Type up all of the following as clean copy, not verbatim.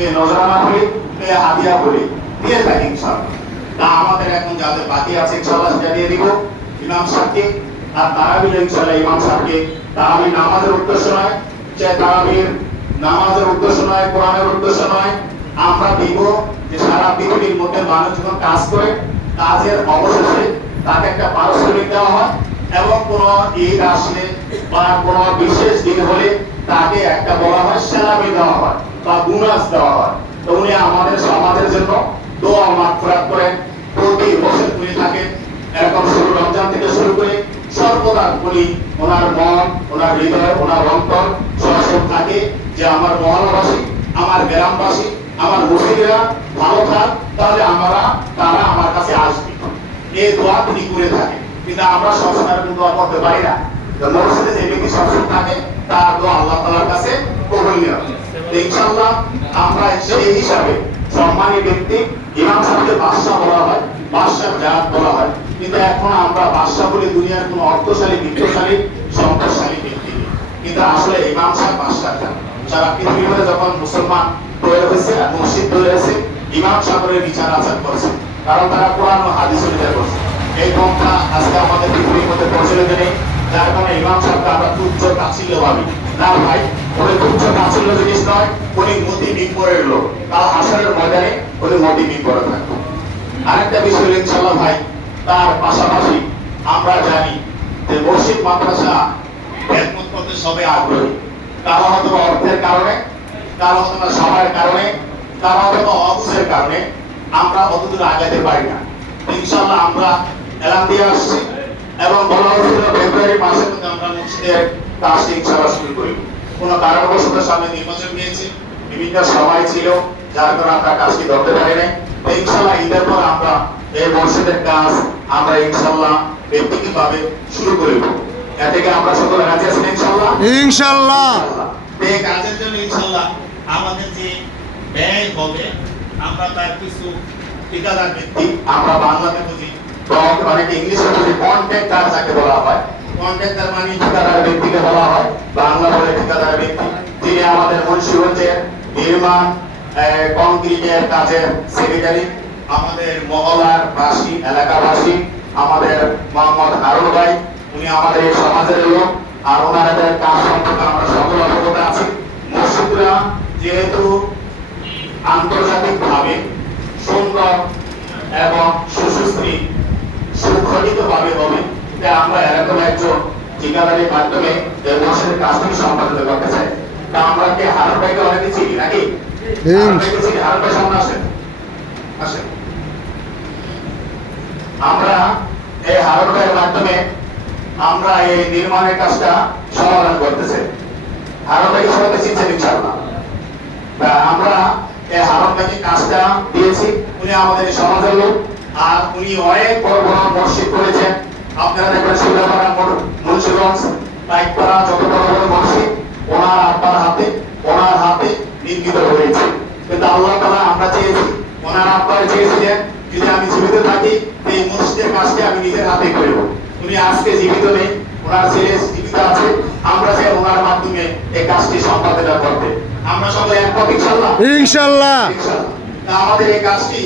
কে নজরানা বলি, কে হাদিয়া বলি, দিয়ে থাকি ইনশাআল্লাহ। তা আমাদের এখন যাদের বাকি আছে ইনশাআল্লাহ সেটা দিয়ে দিব ইমাম সাহেবকে। আর তারাবির ইনশাআল্লাহ ইমাম সাহেবকে, তারাবি নামাজের উদ্দেশ্য নয়, যে তারাবির নামাজের উদ্দেশ্য নয়, কোরআনের উদ্দেশ্য নয়, আমরা দিব যে সারা পৃথিবীর মধ্যে মানুষ যখন কাজ করে কাজের অবশেষে তাকে একটা পারিশ্রমিক দেওয়া হয়, এবং কোন ঈদ আসলে বা কোন বিশেষ দিন হলে তাকে একটা বলা হয় সেলামি দেওয়া হয় বা বোনাস দেওয়া হয়। তো উনি আমাদের সমাজের জন্য দোয়া মাগফিরাত করেন, প্রতি বছর করে থাকেন। এরকম শুরু রমজান থেকে শুরু করে সর্বদা উনি ওনার মন, ওনার হৃদয়, ওনার অন্তর সচেতন থাকে যে আমার মহল্লাবাসী, আমার গ্রামবাসী, আমার মুসলিমরা ভালো থাক, তাহলে তারা আমার কাছে আসবে। এই দোয়া তিনি করে থাকে। কিন্তু আমরা সবসময় দোয়া করতে পারি না। মসজিদে যে ব্যক্তি সবসময় থাকে তার দোয়া আল্লাহ তাআলার কাছে কবুল হয়। ইনশাআল্লাহ আমরা সেই হিসাবে সম্মানী ব্যক্তি ইমাম সাহেবকে বাদশা বলা হয়, বাদশার জাত বলা হয়। কিন্তু এখন আমরা বাদশা বলি দুনিয়ার কোন অর্থশালী, বিত্তশালী, সম্পদশালী ব্যক্তি, কিন্তু আসলে ইমাম সাহেব বাদশার জাত। সারা পৃথিবীতে যখন মুসলমান তৈরি হয়েছে, মসজিদ তৈরি হয়েছে, ইমাম সাহেবের বিচার আচার করছে, কারণ তারা কোরআন ও হাদিস অনুযায়ী করছে। এই পন্থা আজকে আমাদের পৃথিবীর মধ্যে প্রচলিত নেই, যার কারণে ইমাম সাহেবকে আমরা তুচ্ছ তাচ্ছিল্য ভাবি। না ভাই, উনি তুচ্ছ তাচ্ছিল্য জিনিস নয়, উনি মতি বিপরের লোক। কাল হাসরের ময়দানে উনি মতি বিপরে থাকবে। আরেকটা বিষয় ইনশাআল্লাহ ভাই, তার পাশাপাশি আমরা জানি যে মসজিদ মাদ্রাসা খেদমত করতে সবাই আগ্রহী। কারো হয়তো অর্থের কারণে, কারো হয়তো সময়ের কারণে, কারো হয়তো অবুঝের কারণে আমরা অতদূর আগাতে পারি না। ইনশাআল্লাহ আমরা এলান দিয়ে আসছি এবং বলা হয়েছিল ফেব্রুয়ারি মাসের মধ্যে আমরা মসজিদের কাজটি ইনশাআল্লাহ শুরু করি। কোনো কারণবশত সামনে নির্বাচন গিয়েছে, বিভিন্ন সময় ছিল, যার কারণে আমরা কাজটি ধরতে পারি নাই। ইনশাআল্লাহ ঈদের পর আমরা এই মসজিদের কাজ আমরা ইনশাআল্লাহ ব্যক্তিগতভাবে শুরু করব। এর থেকে আমরা সকলে রাজি আছি ইনশাআল্লাহ। ইনশাআল্লাহ এই কাজের জন্য ইনশাআল্লাহ আমাদের যে ব্যয় হবে, আমরা তার কিছু ঠিকাদার ব্যক্তি, আমরা বাংলাতে বুঝি, অনেকে ইংলিশে বুঝি, কন্ট্রাক্টর যাকে বলা হয়। কন্ট্রাক্টর মানে ঠিকাদার ব্যক্তিকে বলা হয়, বাংলা বলে ঠিকাদার ব্যক্তি। যিনি আমাদের মুন্সিগঞ্জের নির্মাণ কংক্রিটের কাজের সেক্রেটারি, আমাদের মহল্লার বাসী, এলাকাবাসী, আমাদের মোহাম্মদ হারুন ভাই, উনি আমাদের এই সমাজের লোক। আর ওনাদের কাজ সম্পর্কে আমরা সকল অবগত আছি। মসজিদরা যেহেতু আন্তর্জাতিকভাবে সুন্দর এবং সুশ্রী সুগঠিত ভাবে হবে, তাই আমরা এরকম একজন ঠিকাদারের মাধ্যমে এই মসজিদের কাজটি সম্পাদিত করতে চাই। তা আমরা কি হারুন ভাইকে অনেকে চিনি নাকি? হারুন ভাই সামনে আসেন, আসেন। আমরা এই হারুন ভাইয়ের মাধ্যমে আমরা এই নির্মাণের কাজটা সমাধান করতেছি। হারুন ভাই সবাইকে চিনছেন ইনশাআল্লাহ। আমরা এই হারুন ভাইকে কাজটা দিয়েছি, উনি আমাদের সমাজের লোক। আর উনি অনেক বড় বড় মসজিদ করেছেন। আপনারা দেখবেন সুলাপাড়া, মুন্সিগঞ্জ, পাইকপাড়া, যত বড় বড় মসজিদ ওনার আব্বার হাতে, ওনার হাতে নির্মিত হয়েছে। কিন্তু আল্লাহ তাআলা আমরা চেয়েছি, ওনার আব্বার চেয়েছিলেন যদি আমি জীবিত থাকি এই মসজিদের কাজটি আমি নিজের হাতে করব। উনি আজকে জীবিত নেই, ওনার ছেলে জীবিত আছে, আমরা চাই ওনার মাধ্যমে এই কাজটি সম্পাদন করতে। আমরা সকলে একমত ইনশাআল্লাহ। ইনশাআল্লাহ আমাদের এই কাজটি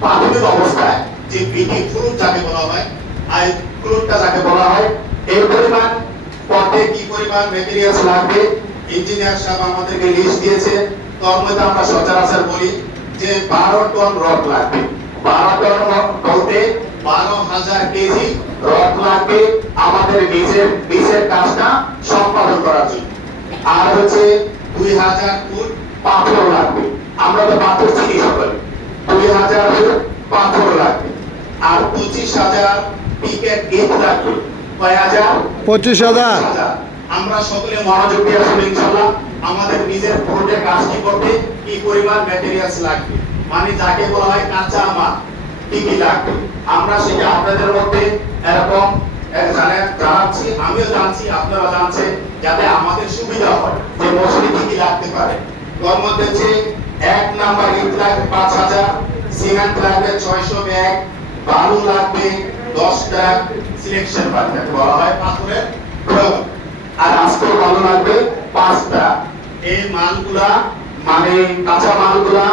প্রাথমিক অবস্থায় যে বিটি ফ্লুট যাকে বলা হয়, আর ফ্লুটটা যাকে বলা হয়, এই পরিমাণ পথে কি পরিমাণ ম্যাটেরিয়ালস লাগবে ইঞ্জিনিয়ার সাহেব আমাদেরকে লিস্ট দিয়েছে। তার মধ্যে আমরা সচরাচর বলি যে 12 টন রড লাগবে। 12 টন বলতে 12,000 কেজি রড লাগবে আমাদের নিচের কাজটা সম্পাদন করার জন্য। আর হচ্ছে 2000 ফুট পাথর লাগবে। আমরা তো পাথর চিনি সকলে। 2000 ফুট পাথর লাগবে। আর 25,000 পিকেট গেট লাগবে। কয় হাজার? 25,000। আমরা সকলে মনোযোগ দিয়ে আসলে ইনশাআল্লাহ আমাদের নিজের প্রজেক্ট কাজটি করতে কি পরিমাণ ম্যাটেরিয়ালস লাগবে, মানে যাকে বলা হয় কাঁচা মাল, কি কি লাগবে আমরা সেটা আপনাদের মধ্যে এরকম জানাচ্ছি, আমিও জানছি, আপনারা জানছেন, যাতে আমাদের সুবিধা হয় যে মসজিদে কি কি লাগতে পারে। তার মধ্যে হচ্ছে 1 নাম্বার ইট লাগবে 5,000, সিমেন্ট লাগবে 600 ব্যাগ, বালু লাগবে 10 ট্রাক, সিলেকশন বালু যাকে বলা হয় পাথরের প্রয়োগ, আর আস্তর বালু লাগবে 5 ট্রাক। এই মালগুলা মানে কাঁচা মালগুলা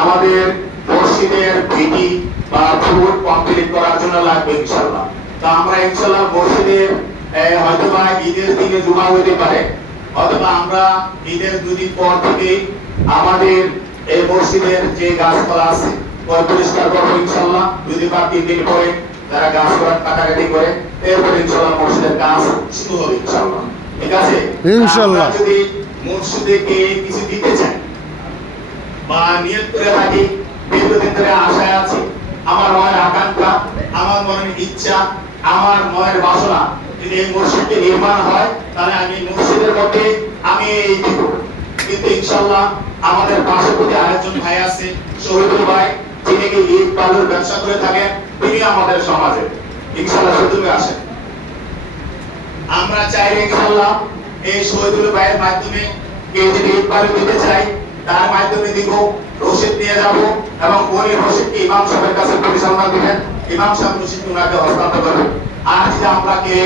আমাদের মসজিদের ভিটি বা ফুড কমপ্লিট করার জন্য লাগবে ইনশাআল্লাহ। তো আমরা ইনশাআল্লাহ মসজিদের হয়তোবা ঈদের দিনে জুমা হতে পারে, অথবা আমরা ঈদের দুদিন পর থেকে আমাদের এই মসজিদের যে গাছপালা আছে ওই পরিষ্কার করবো ইনশাআল্লাহ। 2 দিন বা 3 দিন পরে যারা গাছ কাটাকাটি করে এরপরে ইনশাআল্লাহ মসজিদের কাজ শুরু হবে ইনশাআল্লাহ। ঠিক আছে ইনশাআল্লাহ। আমরা যদি মসজিদে কে কিছু দিতে চাই বা নিয়ত করে থাকি, দীর্ঘদিন ধরে আশায় আছি, আমার মনের আকাঙ্ক্ষা, আমার মনের ইচ্ছা, আমার মনের বাসনা, যদি এই মসজিদটি নির্মাণ হয় তাহলে আমি মসজিদের মধ্যে আমি এই দিব। কিন্তু ইনশাআল্লাহ আমাদের পার্শ্ববর্তী আরেকজন ভাই আছে শহীদুল ভাই, যিনি কি ইট বালুর ব্যবসা করে থাকেন, তিনি আমাদের সমাজে ইনশাআল্লাহ শহীদুল আসেন। আমরা চাই ইনশাআল্লাহ এই শহীদুল ভাইয়ের মাধ্যমে কেউ যদি ইট বালু দিতে চাই তার মাধ্যমে দিব, রসিদ নিয়ে যাব এবং ওই রসিদকে ইমাম সাহেবের কাছে পরিচালনা দিবেন, ইমাম সাহেব রসিদকে ওনাকে হস্তান্তর করবেন। আর যদি আমরা কে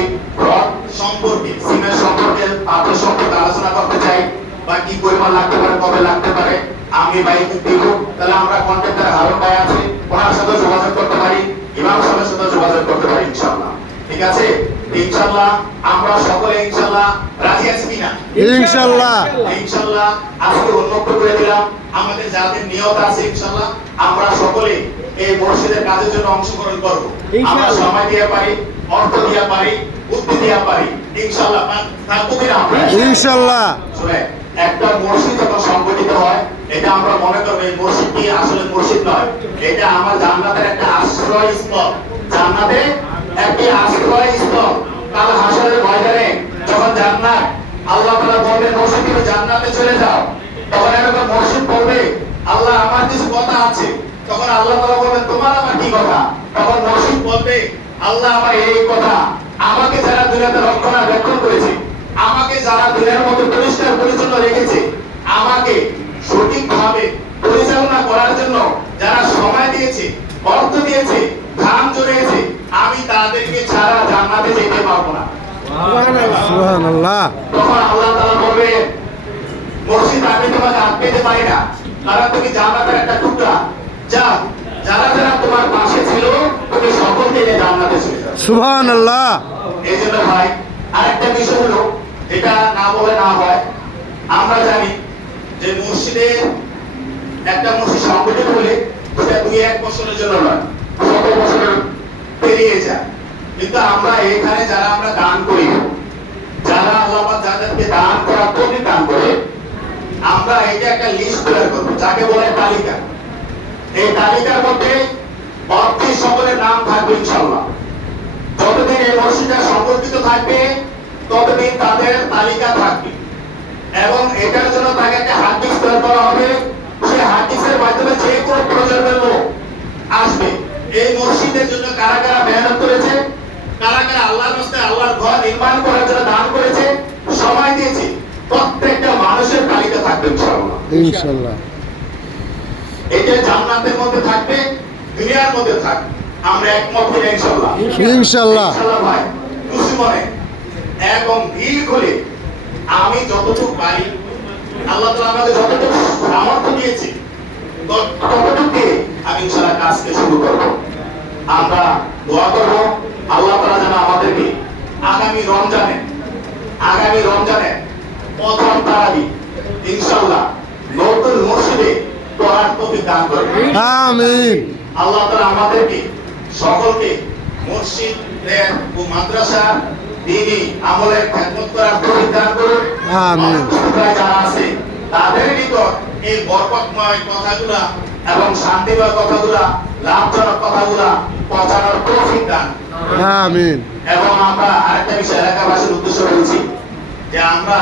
রড সম্পর্কে, সিমেন্ট সম্পর্কে, পাথর সম্পর্কে আলোচনা করতে চাই বা কি পরিমাণ লাগতে পারে, কবে লাগতে পারে, আমি ভাইকে দিব, তাহলে আমরা কন্ট্রাক্টর হারুন ভাই আছে, ওনার সাথে যোগাযোগ করতে পারি, ইমাম সাহেবের সাথে যোগাযোগ করতে পারি ইনশাআল্লাহ। ঠিক আছে ইনশাআল্লাহ। আমরা সকলে ইনশাআল্লাহ রাজি আছি কিনা? ইনশাআল্লাহ। ইনশাআল্লাহ আজকে উন্মুক্ত করে দিলাম আমাদের যাদের নিয়ত আছে ইনশাআল্লাহ আমরা সকলে এই মসজিদের কাজের জন্য অংশগ্রহণ করব। আমরা সময় দিয়ে পারি, অর্থ দিয়ে পারি, বুদ্ধি দিয়ে পারি ইনশাআল্লাহ। থাকবো কিনা আমরা? ইনশাআল্লাহ। শুনে একটা মসজিদ যখন সংগঠিত হয় এটা আমরা মনে করব এই মসজিদটি আসলে মসজিদ নয়, এটা আমার জান্নাতের একটা আশ্রয়স্থল। জান্নাতে একটি আশ্রয়স্থল। কাল হাসরের ময়দানে যখন জান্নাত আল্লাহ তাআলা বলবেন মসজিদ থেকে জান্নাতে চলে যাও, তখন এরকম মসজিদ বলবে আল্লাহ আমার কিছু কথা আছে, তখন আল্লাহ তাআলা বলবেন তোমার আমার কি কথা? তখন মসজিদ বলবে আল্লাহ আমার এই কথা, আমাকে যারা দুনিয়াতে রক্ষণাবেক্ষণ করেছে, আমাকে যারা দুনিয়ার মধ্যে পরিষ্কার পরিচ্ছন্ন রেখেছে, আমাকে সঠিকভাবে পরিচালনা করার জন্য যারা সময় দিয়েছে, অর্থ দিয়েছে, ঘাম ঝরিয়েছে, আমি তাদেরকে ছাড়া জান্নাতে যেতে পারবো না। সুবহানাল্লাহ। তখন আল্লাহ তাআলা বলবে মসজিদ আমি তোমাকে আটকাতে পারি না, কারণ তুমি জান্নাতের একটা টুকরা। যাও, যারা যারা তোমার পাশে ছিল তুমি সকলকে নিয়ে জান্নাতে চলে যাও। সুবহানাল্লাহ। এই জন্য ভাই আরেকটা বিষয় হলো, এটা না বলে না হয়, আমরা জানি যে মসজিদের একটা মসজিদ সংগঠিত হলে সেটা 2-1 বছরের জন্য নয়, 100 বছরের পেরিয়ে যায়। কিন্তু আমরা এখানে যারা আমরা দান করি, যারা আল্লাহ পাক যাদেরকে দান করার তৌফিক দান করে, আমরা এটা একটা লিস্ট তৈরি করব যাকে বলে তালিকা। এই তালিকার মধ্যে অর্থী সকলের নাম থাকবে ইনশাআল্লাহ। যতদিন এই মসজিদটা সংগঠিত থাকবে ততদিন তাদের তালিকা থাকবে এবং এটার জন্য তাকে একটা হাদিস তৈরি করা হবে। সেই হাদিসের মাধ্যমে যে কোনো প্রজন্মের লোক আসবে এই মসজিদের জন্য কারা কারা মেহনত করেছে, কারা কারা আল্লাহর রাস্তায় আল্লাহর ঘর নির্মাণ করার জন্য দান করেছে, সময় দিয়েছে, প্রত্যেকটা মানুষের তালিকা থাকবে ইনশাআল্লাহ। ইনশাআল্লাহ। এটা জান্নাতের মধ্যে থাকবে, দুনিয়ার মধ্যে থাকবে। আমরা একমত হই ইনশাআল্লাহ। ইনশাআল্লাহ। ইনশাআল্লাহ ভাই খুশি মনে এবং দিল খুলে আমি যতটুকু পারি, আল্লাহ তাআলা আমাকে যতটুকু সামর্থ্য দিয়েছে ততটুকু দিয়ে আমি ইনশাআল্লাহ কাজকে শুরু করব। আমরা দোয়া করব আল্লাহ তাআলা যেন আমাদেরকে আগামী রমজানে প্রথম তারাবি ইনশাআল্লাহ নতুন মসজিদে পড়ার তৌফিক দান করেন। আমিন। আল্লাহ তাআলা আমাদেরকে সকলকে মসজিদের ও মাদ্রাসার দ্বীনি আমলের খেদমত করার তৌফিক দান করুন। আমিন। যারা আছে তাদের নিকট এই বরকতময় কথাগুলা এবং শান্তিময় কথাগুলা, লাভজনক কথাগুলা পৌঁছানোর তৌফিক দান করুন। আমিন। এবং আমরা আরেকটা বিষয় এলাকাবাসীর উদ্দেশ্য বলছি যে আমরা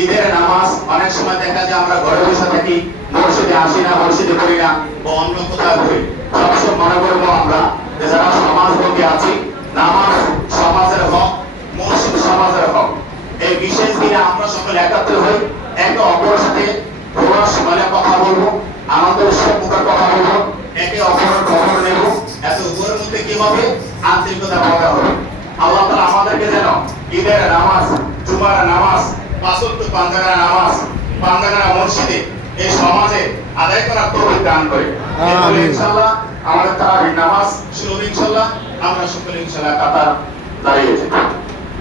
ঈদের নামাজ অনেক সময় দেখা যায় আমরা ঘরে বসে থাকি, মসজিদে আসি না, মসজিদে পড়ি না বা অন্য কোথাও পড়ি। সবসময় মনে করবো আমরা যে যারা সমাজবন্দী আছি, নামাজ সমাজের হক, মসজিদ সমাজের হক। এই বিশেষ দিনে আমরা সকলে একাত্র হই, একে অপরের সাথে রস মানে কথা বলবো, আনন্দ উৎসব মুখের কথা বলবো, একে অপরের খবর নেব, এত উভয়ের মধ্যে কি হবে? আন্তরিকতা বজায় হবে। আল্লাহ তাআলা আমাদেরকে যেন ঈদের নামাজ, জুমার নামাজ, 5 ওয়াক্ত পাঁচ জায়গার নামাজ, 5 জায়গার মসজিদে এই সমাজে আদায় করার তৌফিক দান করে। আমিন। ইনশাআল্লাহ আমাদের তারাবির নামাজ শুরু হবে ইনশাআল্লাহ। আমরা সকলে ইনশাআল্লাহ কাতার দাঁড়িয়েছি।